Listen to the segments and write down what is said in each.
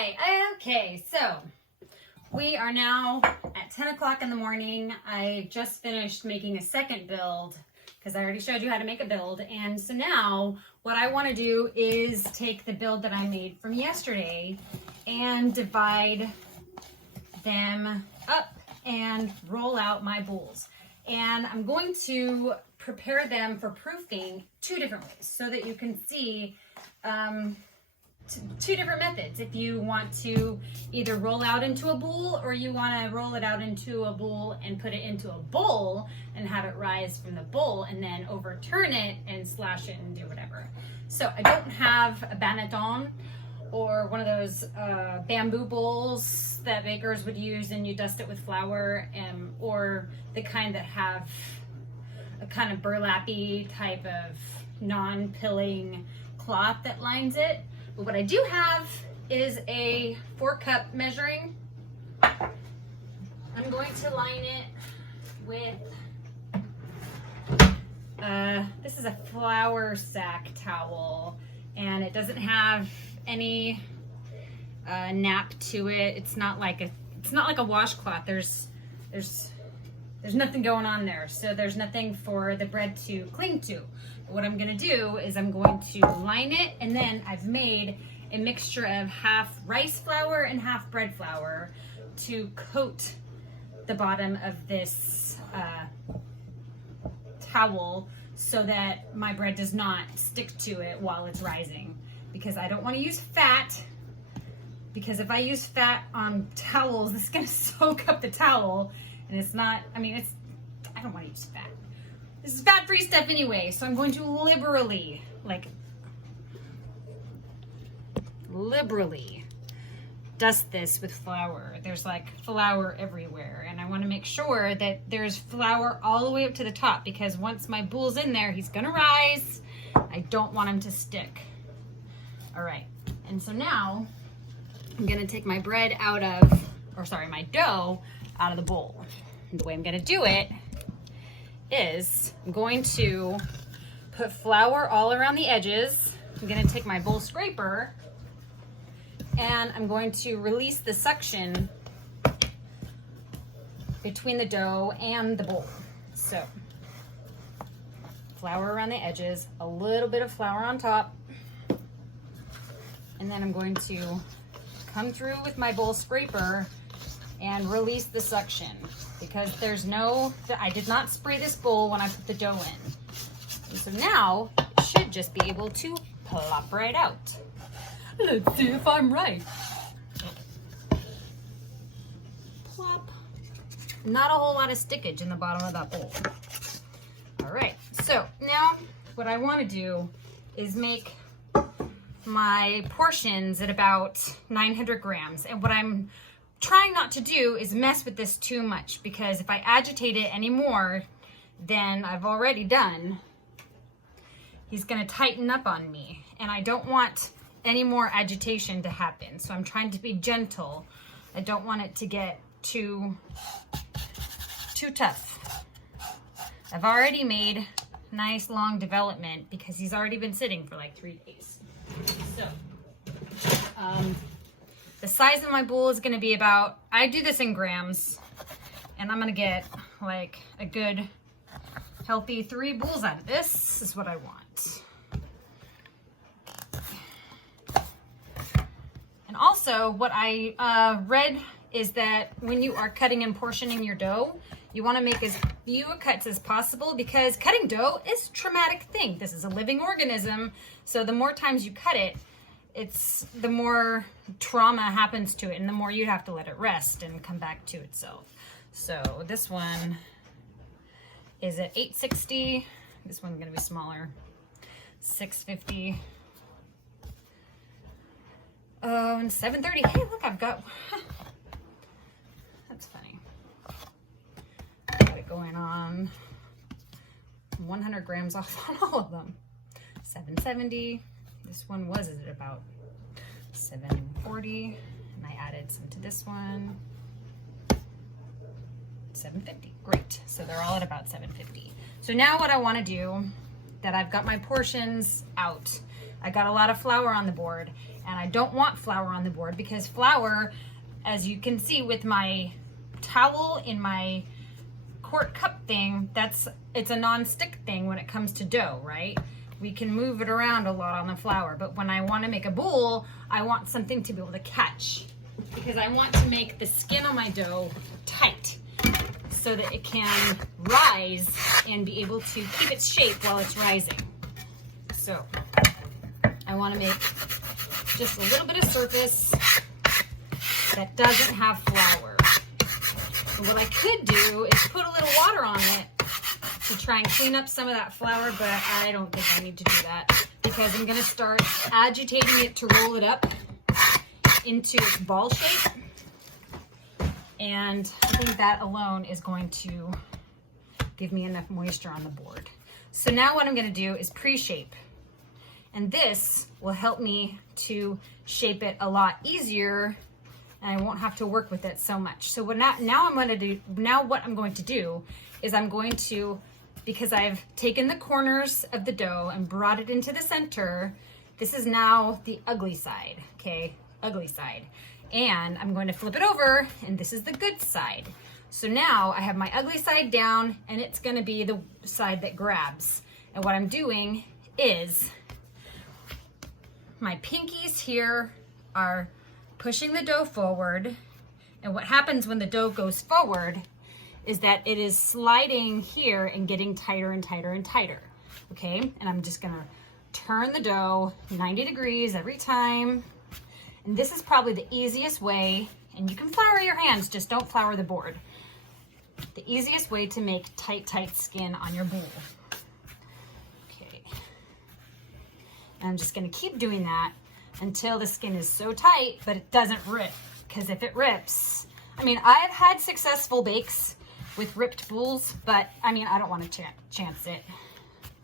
Hi. Okay, so we are now at 10 o'clock in the morning. I just finished making a second build because I already showed you how to make a build. And so now what I want to do is take the build that I made from yesterday and divide them up and roll out my boules. And I'm going to prepare them for proofing two different ways so that you can see two different methods. If you want to either roll out into a boule, or you want to roll it out into a boule and put it into a bowl and have it rise from the bowl and then overturn it and slash it and do whatever. So I don't have a banneton or one of those bamboo bowls that bakers would use and you dust it with flour, or the kind that have a kind of burlappy type of non-pilling cloth that lines it. But what I do have is a 4-cup measuring. I'm going to line it with, this is a flour sack towel, and it doesn't have any nap to it. It's not like a washcloth. There's nothing going on there, so there's nothing for the bread to cling to. But what I'm going to do is I'm going to line it, and then I've made a mixture of half rice flour and half bread flour to coat the bottom of this towel so that my bread does not stick to it while it's rising, because I don't want to use fat, because if I use fat on towels, it's going to soak up the towel. And it's not, I don't want to use fat. This is fat-free stuff anyway, so I'm going to liberally dust this with flour. There's like flour everywhere, and I want to make sure that there's flour all the way up to the top, because once my boule's in there, he's gonna rise. I don't want him to stick. All right, and so now I'm gonna take my bread my dough out of the bowl. And the way I'm gonna do it is I'm going to put flour all around the edges. I'm gonna take my bowl scraper and I'm going to release the suction between the dough and the bowl. So flour around the edges, a little bit of flour on top, and then I'm going to come through with my bowl scraper and release the suction, because I did not spray this bowl when I put the dough in. And so now it should just be able to plop right out. Let's see if I'm right. Plop. Not a whole lot of stickage in the bottom of that bowl. All right, so now what I want to do is make my portions at about 900 grams. And what I'm trying not to do is mess with this too much, because if I agitate it anymore than I've already done, he's gonna tighten up on me, and I don't want any more agitation to happen. So I'm trying to be gentle. I don't want it to get too tough. I've already made nice long development because he's already been sitting for like 3 days. So the size of my bowl is going to be about, I do this in grams, and I'm going to get like a good healthy 3 boules out of this. This is what I want. And also what I read is that when you are cutting and portioning your dough, you want to make as few cuts as possible, because cutting dough is a traumatic thing. This is a living organism, so the more times you cut it, the more trauma happens to it, and the more you have to let it rest and come back to itself. So this one is at 860. This one's gonna be smaller, 650. Oh, and 730. Hey, look, I've got, that's funny. Got it going on 100 grams off on all of them. 770. This one was at about 740, and I added some to this one. 750. Great. So they're all at about 750. So now what I want to do, that I've got my portions out, I got a lot of flour on the board, And I don't want flour on the board because flour, as you can see with my towel in my quart cup thing, it's a non-stick thing when it comes to dough, right? We can move it around a lot on the flour, but when I want to make a boule, I want something to be able to catch, because I want to make the skin on my dough tight so that it can rise and be able to keep its shape while it's rising. So I want to make just a little bit of surface that doesn't have flour. And what I could do is put a little water on it to try and clean up some of that flour, but I don't think I need to do that because I'm going to start agitating it to roll it up into its ball shape. And I think that alone is going to give me enough moisture on the board. So now what I'm going to do is pre-shape. And this will help me to shape it a lot easier, and I won't have to work with it so much. So what I'm going to do is I'm going to, because I've taken the corners of the dough and brought it into the center, this is now the ugly side, okay? Ugly side. And I'm going to flip it over, and this is the good side. So now I have my ugly side down, and it's going to be the side that grabs. And what I'm doing is my pinkies here are pushing the dough forward. And what happens when the dough goes forward is that it is sliding here and getting tighter and tighter and tighter. Okay, and I'm just gonna turn the dough 90 degrees every time. And this is probably the easiest way, and you can flour your hands, just don't flour the board. The easiest way to make tight, tight skin on your boule. Okay. And I'm just gonna keep doing that until the skin is so tight, but it doesn't rip. Because if it rips, I mean, I've had successful bakes with ripped boules, but I mean, I don't want to chance it.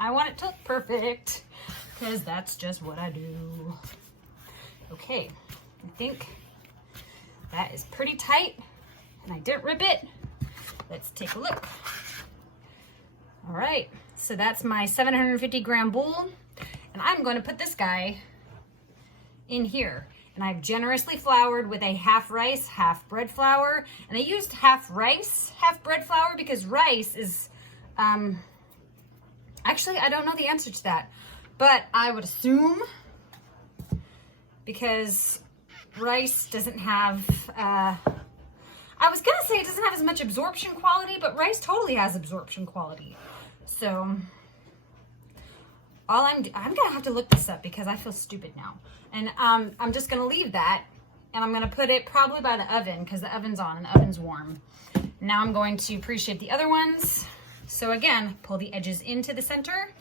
I want it to look perfect, because that's just what I do. Okay, I think that is pretty tight, and I didn't rip it. Let's take a look. All right, so that's my 750 gram boule, and I'm going to put this guy in here. And I've generously floured with a half rice, half bread flour. And I used half rice, half bread flour because rice is, actually, I don't know the answer to that. But I would assume, because rice doesn't have, I was gonna say it doesn't have as much absorption quality, but rice totally has absorption quality. So, I'm gonna have to look this up because I feel stupid now. And I'm just gonna leave that, and I'm gonna put it probably by the oven because the oven's on and the oven's warm. Now I'm going to pre-shape the other ones. So again, pull the edges into the center,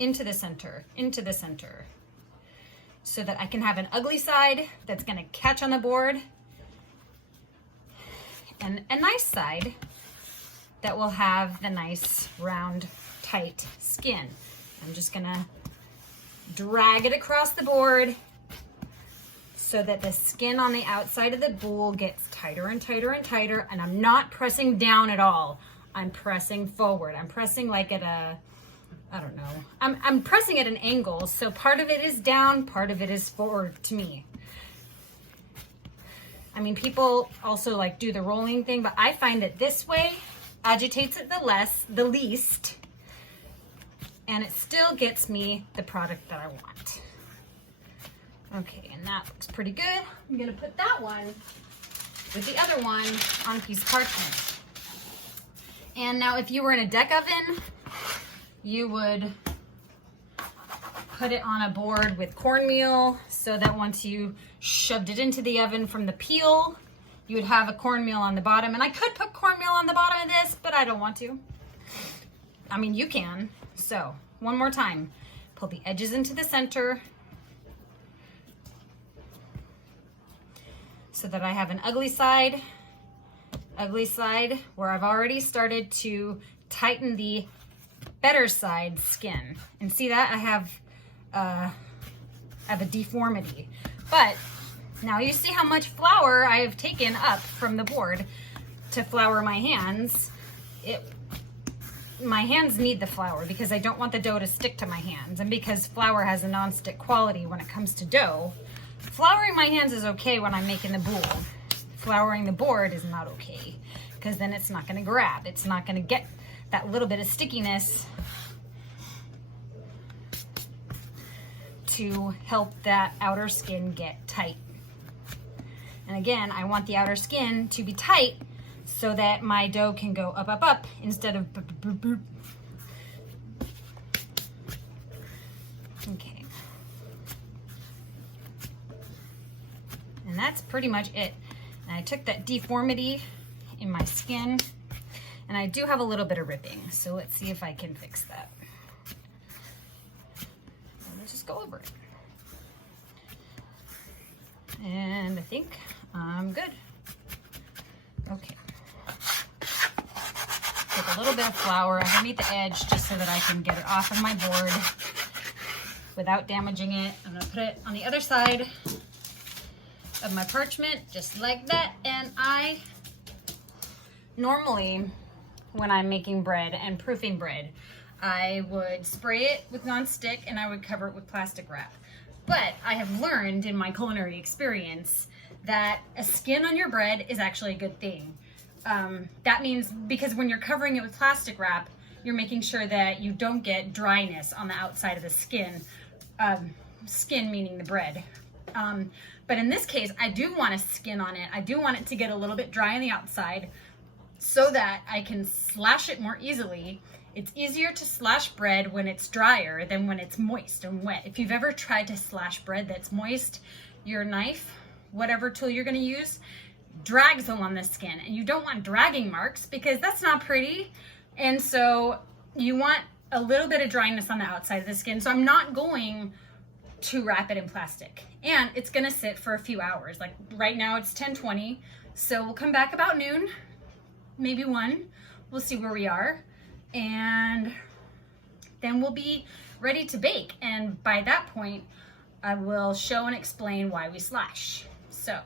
into the center, into the center, so that I can have an ugly side that's gonna catch on the board, and a nice side that will have the nice round, tight skin. I'm just gonna drag it across the board so that the skin on the outside of the boule gets tighter and tighter and tighter, and I'm not pressing down at all. I'm pressing forward. I'm pressing like at a, I don't know. I'm pressing at an angle, so part of it is down, part of it is forward to me. I mean, people also like do the rolling thing, but I find that this way agitates it the least, and it still gets me the product that I want. Okay, and that looks pretty good. I'm gonna put that one with the other one on a piece of parchment. And now if you were in a deck oven, you would put it on a board with cornmeal so that once you shoved it into the oven from the peel, you would have a cornmeal on the bottom. And I could put cornmeal on the bottom of this, but I don't want to. I mean, you can. So, one more time. Pull the edges into the center so that I have an ugly side where I've already started to tighten the better side skin. And see that? I have a deformity. But now you see how much flour I have taken up from the board to flour my hands. It my hands need the flour because I don't want the dough to stick to my hands, and because flour has a non-stick quality when it comes to dough. Flouring my hands is okay when I'm making the boule. Flouring the board is not okay, because then it's not going to grab. It's not going to get that little bit of stickiness to help that outer skin get tight. And again, I want the outer skin to be tight so that my dough can go up, up, up instead of boop, boop, boop, boop. Okay. And that's pretty much it. And I took that deformity in my skin, and I do have a little bit of ripping, so let's see if I can fix that. Let's just go over it. And I think I'm good. Okay. Take a little bit of flour underneath the edge just so that I can get it off of my board without damaging it. I'm gonna put it on the other side of my parchment, just like that. And I normally, when I'm making bread and proofing bread, I would spray it with nonstick and I would cover it with plastic wrap. But I have learned in my culinary experience that a skin on your bread is actually a good thing. That means, because when you're covering it with plastic wrap, you're making sure that you don't get dryness on the outside of the skin. Skin meaning the bread. But in this case, I do want a skin on it. I do want it to get a little bit dry on the outside so that I can slash it more easily. It's easier to slash bread when it's drier than when it's moist and wet. If you've ever tried to slash bread that's moist, your knife, whatever tool you're gonna use, drags along the skin, and you don't want dragging marks because that's not pretty. And so you want a little bit of dryness on the outside of the skin. So I'm not going to wrap it in plastic, and it's gonna sit for a few hours. Like right now it's 10:20, so we'll come back about noon, maybe 1. We'll see where we are, and then we'll be ready to bake. And by that point, I will show and explain why we slash. So